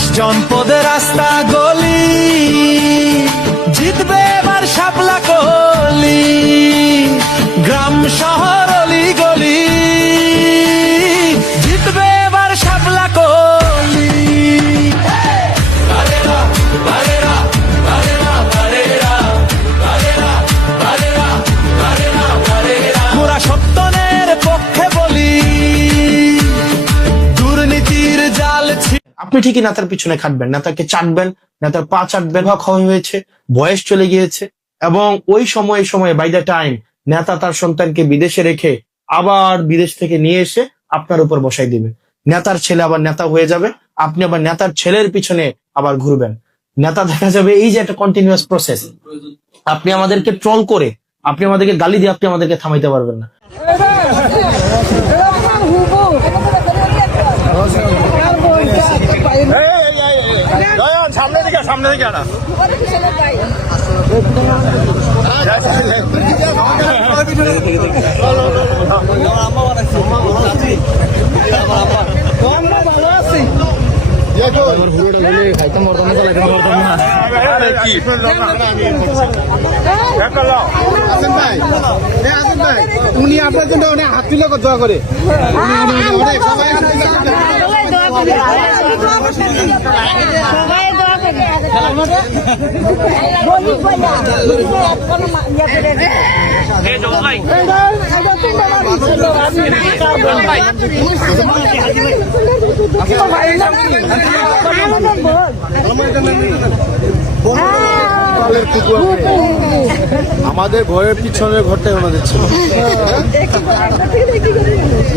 দেশ জনপদের রাস্তা গলি। জিতবে এবার শাপলা কলি গ্রাম শহর আপনি ঠিকই নেতার পিছনে খাটবেন নেতাকে চাটবেন নেতার পা চাটবেন ক্ষয় হয়েছে বয়স চলে গিয়েছে এবং ওই সময় সময়ে বাই দ্য টাইম নেতা তার সন্তানকে বিদেশে রেখে আবার বিদেশ থেকে নিয়ে এসে আপনার উপর বসাই দিবে নেতার ছেলে আবার নেতা হয়ে যাবে আপনি আবার নেতার ছেলের পিছনে আবার ঘুরবেন নেতা দেখা যাবে এই যে একটা কন্টিনিউয়াস প্রসেস আপনি আমাদেরকে ট্রল করে আপনি আমাদেরকে গালি দিয়ে আপনি আমাদেরকে থামাইতে পারবেন না এ আসেন ভাই উনি আপনার জন্য অনেক হাত তুলে দোয়া করে সবাই হাত তুলে সবাই দোয়া করে দলের কুকুর আমাদের ঘরের পিছনের ঘরটাই ওনাদের ছিল।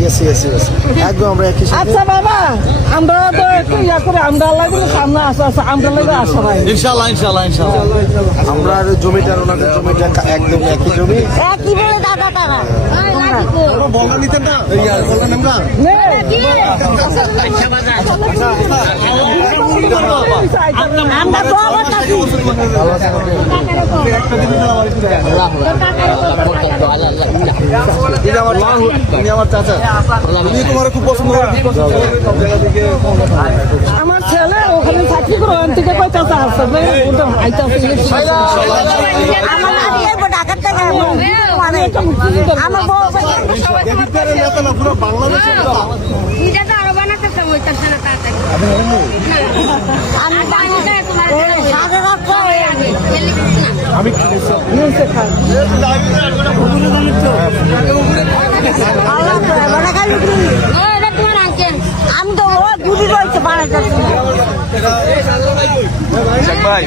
Yes, yes, yes. একদম আমরা একই সাথে। আচ্ছা বাবা আমরা তো একটু ইয়া করে আমরা লাগবে সামনে আসা আসা আমরা লাগবে আসা নাই ইনশাল্লাহ ইনশাল্লাহ ইনশাল্লাহ আমরা আর জমিটা ওনাদের জমিটা একদম একই জমি। একই বলে দাদা তারা বলটা নিতেন না ইয়া, করতেছি এই যে আমার। মা, উনি আমার চাচা ছেলে ওখানে চাকরি করে থেকে কইতাছে আসছে ভাই ওটা তো ও গুলি রয়েছে বানাতে ভাই